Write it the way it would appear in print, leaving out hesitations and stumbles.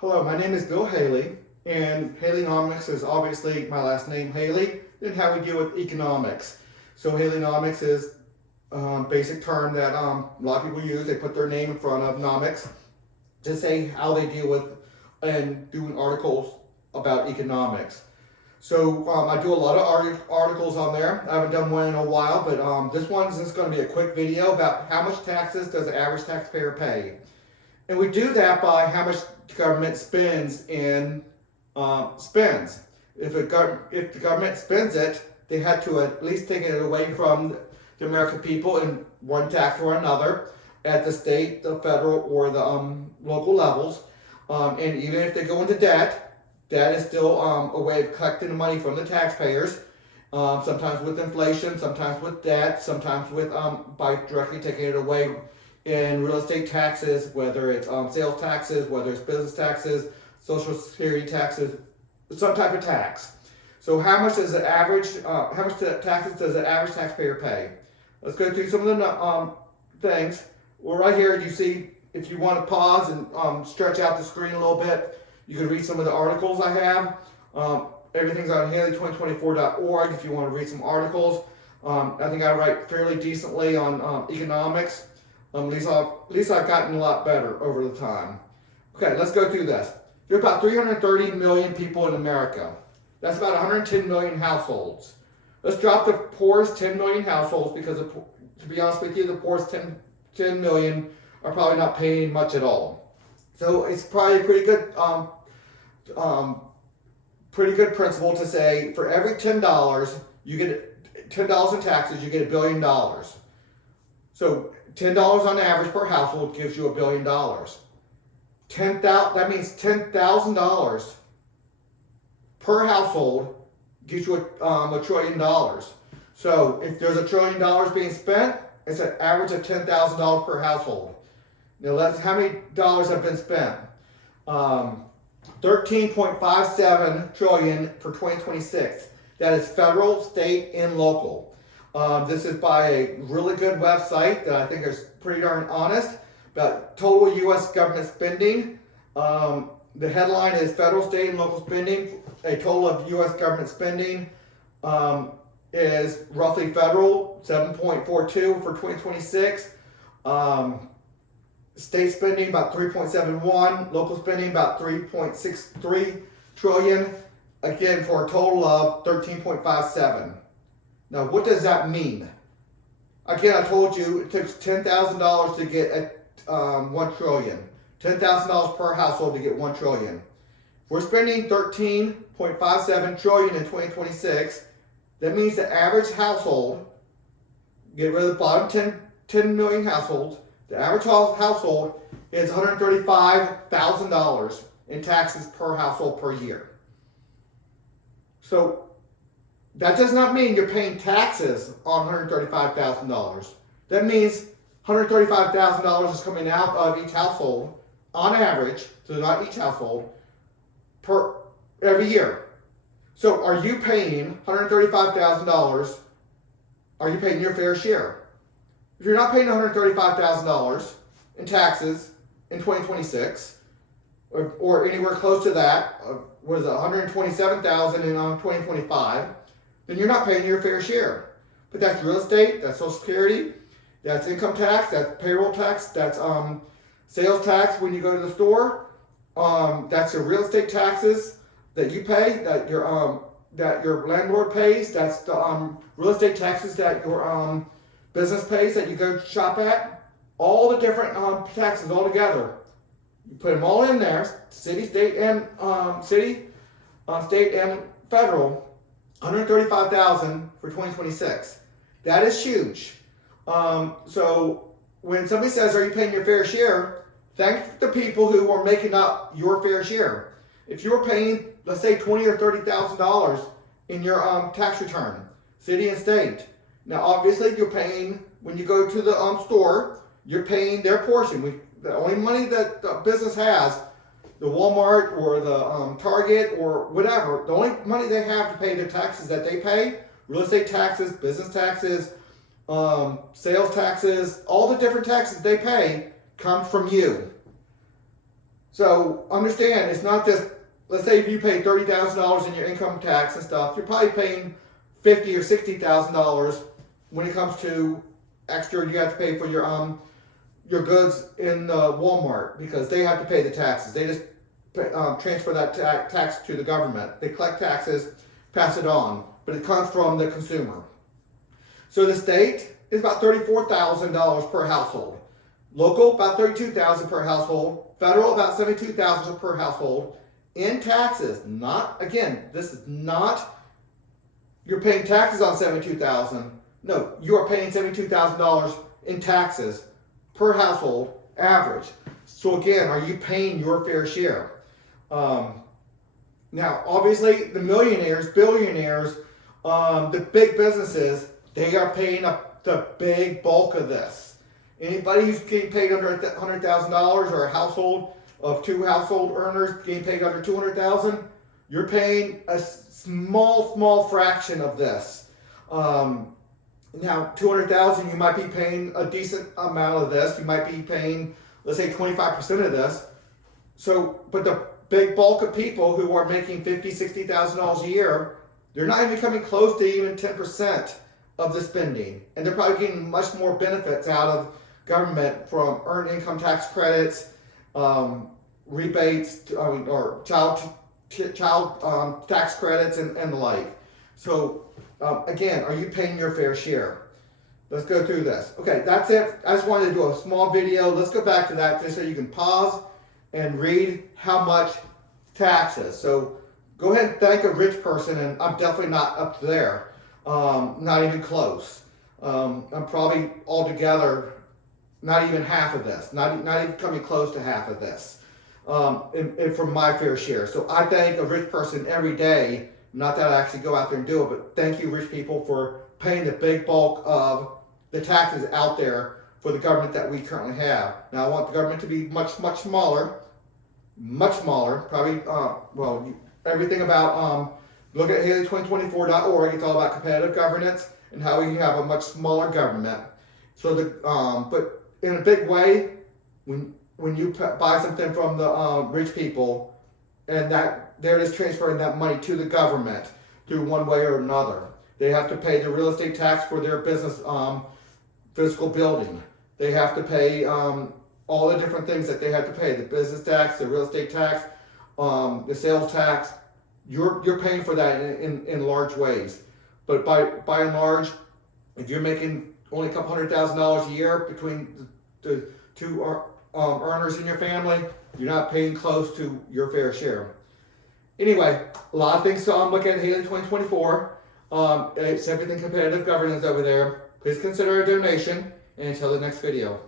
Hello, my name is Bill Haley, and Haleynomics is obviously my last name, Haley, and how we deal with economics. So Haleynomics is a basic term that a lot of people use. They put their name in front of nomics to say how they deal with and doing articles about economics. So I do a lot of articles on there. I haven't done one in a while, but this one's just going to be a quick video about how much taxes does the average taxpayer pay. And we do that by how much the government spends in spends. If the government spends it, they had to at least take it away from the American people in one tax or another at the state, the federal, or the local levels. And even if they go into debt, that is still a way of collecting the money from the taxpayers. Sometimes with inflation, sometimes with debt, sometimes with by directly taking it away in real estate taxes, whether it's sales taxes, whether it's business taxes, social security taxes, some type of tax. So how much does the average, taxes does the average taxpayer pay? Let's go through some of the things. Well, right here you see, if you want to pause and stretch out the screen a little bit, you can read some of the articles I have. Everything's on Haley2024.org if you want to read some articles. I think I write fairly decently on economics. At least I've gotten a lot better over the time. Okay, let's go through this. There are about 330 million people in America. That's about 110 million households. Let's drop the poorest 10 million households because, to be honest with you, the poorest 10 million are probably not paying much at all. So it's probably a pretty good principle to say for every $10 you get $10 in taxes, you get $1 billion. So $10 on average per household gives you $1 billion. That means $10,000 per household gives you $1 trillion. So if there's $1 trillion being spent, it's an average of $10,000 per household. Now that's how many dollars have been spent. 13.57 trillion for 2026. That is federal, state, and local. This is by a really good website that I think is pretty darn honest about total U.S. government spending. The headline is Federal, State, and Local Spending. A total of U.S. government spending is roughly federal, 7.42 for 2026. State spending about 3.71, local spending about 3.63 trillion, again for a total of 13.57. Now, what does that mean? Again, I told you it took $10,000 to get 1 trillion. $10,000 per household to get 1 trillion. If we're spending 13.57 trillion in 2026, that means the average household, get rid of the bottom 10 million households, the average household is $135,000 in taxes per household per year. So that does not mean you're paying taxes on $135,000. That means $135,000 is coming out of each household on average, so not each household, every year. So are you paying $135,000? Are you paying your fair share? If you're not paying $135,000 in taxes in 2026, or anywhere close to that, was $127,000 in 2025, then you're not paying your fair share. But that's real estate, that's Social Security, that's income tax, that's payroll tax, that's sales tax when you go to the store, that's your real estate taxes that you pay, that your landlord pays, that's the real estate taxes that your business pays that you go shop at, all the different taxes all together. You put them all in there, city, state, and state and federal, $135,000 for 2026. That is huge. So when somebody says, "Are you paying your fair share?" Thank the people who are making up your fair share. If you're paying, let's say, $20,000 or $30,000 in your tax return, city and state. Now, obviously, you're paying, when you go to the store, you're paying their portion. The only money that the business has, the Walmart or the Target or whatever, the only money they have to pay the taxes that they pay, real estate taxes, business taxes, sales taxes, all the different taxes they pay come from you. So understand, it's not just, let's say if you pay $30,000 in your income tax and stuff, you're probably paying $50,000 or $60,000 when it comes to extra you have to pay for your goods in Walmart, because they have to pay the taxes. They just transfer that tax to the government. They collect taxes, pass it on, but it comes from the consumer. So the state is about $34,000 per household. Local, about $32,000 per household. Federal, about $72,000 per household in taxes. Not, again, this is not you're paying taxes on $72,000. No, you are paying $72,000 in taxes per household average. So again, are you paying your fair share? Now, obviously, the millionaires, billionaires, the big businesses, they are paying up the big bulk of this. Anybody who's getting paid under $100,000, or a household of 2 household earners getting paid under $200,000, you're paying a small fraction of this. Now, $200,000, you might be paying a decent amount of this. You might be paying, let's say, 25% of this. So, but the big bulk of people who are making $50,000, $60,000 a year, they're not even coming close to even 10% of the spending, and they're probably getting much more benefits out of government from earned income tax credits, rebates, or child tax credits, and the like. So again, are you paying your fair share? Let's go through this. Okay, that's it. I just wanted to do a small video. Let's go back to that just so you can pause and read how much taxes. So go ahead and thank a rich person, and I'm definitely not up there. Not even close. I'm probably altogether not even half of this. Not even coming close to half of this. And from my fair share. So I thank a rich person every day. Not that I actually go out there and do it, but thank you, rich people, for paying the big bulk of the taxes out there for the government that we currently have. Now I want the government to be much smaller. Probably, everything about, look at Haley2024.org. It's all about competitive governance and how we can have a much smaller government. So but in a big way, when you buy something from the rich people, and that they're just transferring that money to the government through one way or another. They have to pay the real estate tax for their business physical building. They have to pay all the different things that they have to pay: the business tax, the real estate tax, the sales tax. You're paying for that in large ways. But by and large, if you're making only a couple $100,000 a year between the 2 earners in your family, you're not paying close to your fair share. Anyway, a lot of things to look at Haley 2024. It's everything competitive governance over there. Please consider a donation, and until the next video.